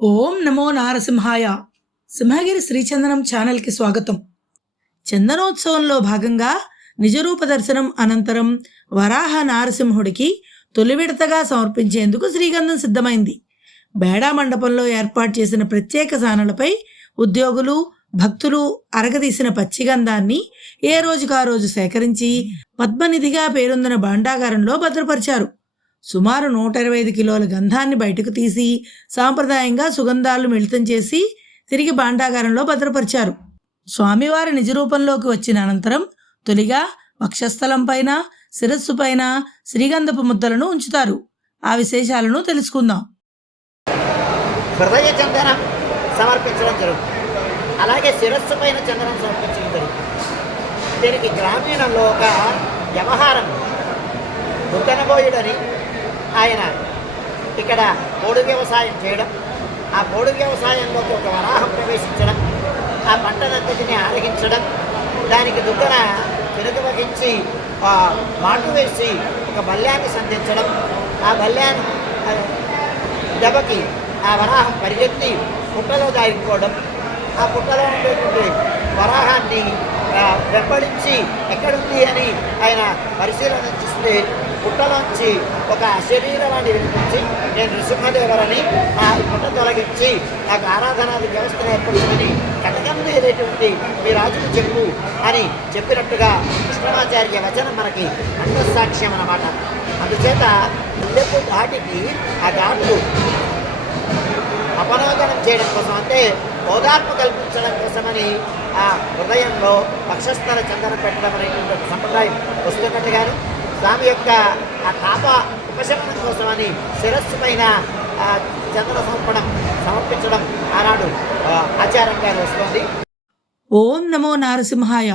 ఓం నమో నారసింహాయ. సింహగిరి శ్రీచందనం ఛానల్కి స్వాగతం. చందనోత్సవంలో భాగంగా నిజరూప దర్శనం అనంతరం వరాహ నారసింహుడికి తొలి విడతగా సమర్పించేందుకు శ్రీగంధం సిద్ధమైంది. బేడా మండపంలో ఏర్పాటు చేసిన ప్రత్యేక సానలపై ఉద్యోగులు భక్తులు అరగదీసిన పచ్చిగంధాన్ని ఏ రోజుకు ఆ రోజు సేకరించి పద్మనిధిగా పేరొందిన భాండాగారంలో భద్రపరిచారు. సుమారు 125 కిలోల గంధాన్ని బయటకు తీసి సాంప్రదాయంగా సుగంధాలు మిళితం చేసి తిరిగి భాండాగారంలో భద్రపరిచారు. స్వామివారి నిజరూపంలోకి వచ్చిన అనంతరం తొలిగా వక్షస్థలం పైన శిరస్సు పైన శ్రీగంధపు ముద్దలను ఉంచుతారు. ఆ విశేషాలను తెలుసుకుందాం. హృదయ చందనం సమర్పించడం జరుగుతుంది. అలాగే శిరస్సు పైన చందనం సమర్పించడం జరుగుతుంది. దీనికి గ్రామీణంలో ఒక వ్యవహారం, దుద్దనబోయుడని ఆయన ఇక్కడ పోడు వ్యవసాయం చేయడం, ఆ పోడు వ్యవసాయంలోకి ఒక వరాహం ప్రవేశించడం, ఆ పంటనంతటిని ఆరగించడం, దానికి దుద్దన వెనుక వహించి మాటు వేసి ఒక బల్యాన్ని సంధించడం, ఆ బల్యాన్ని దెబ్బకి ఆ వరాహం పరిగెత్తి పుట్టలో దాగిపోవడం, ఆ పుట్టలో ఉండేటువంటి వరాహాన్ని వెంబడించి ఎక్కడుంది అని ఆయన పరిశీలన చేస్తే పుట్టలోంచి ఒక శరీరాన్ని వినిపించి, నేను నృసింహదేవరని ఆ పుట్ట తొలగించి నాకు ఆరాధనాది వ్యవస్థను ఏర్పడుతుందని కటకం లేనటువంటి మీ రాజుకు చెప్పు అని చెప్పినట్టుగా కృష్ణమాచార్య వచనం మనకి అంతఃసాక్ష్యం అన్నమాట. అందుచేత ఇల్లెప్పు ఘాటికి ఆ ఘాటు అపనోదనం చేయడం కోసం, అంటే ఓదార్పు కల్పించడం కోసమని ఆ హృదయంలో పక్షస్థల చందనం పెట్టడం అనేటువంటి సంప్రదాయం వస్తున్నట్టుగాను, స్వామి యొక్క ఆ తాప ఉపశమనం కోసమని శిరస్సు పైన చందన సమర్పించడం ఆనాడు ఆచారంగా వస్తుంది. ఓం నమో నారసింహాయ.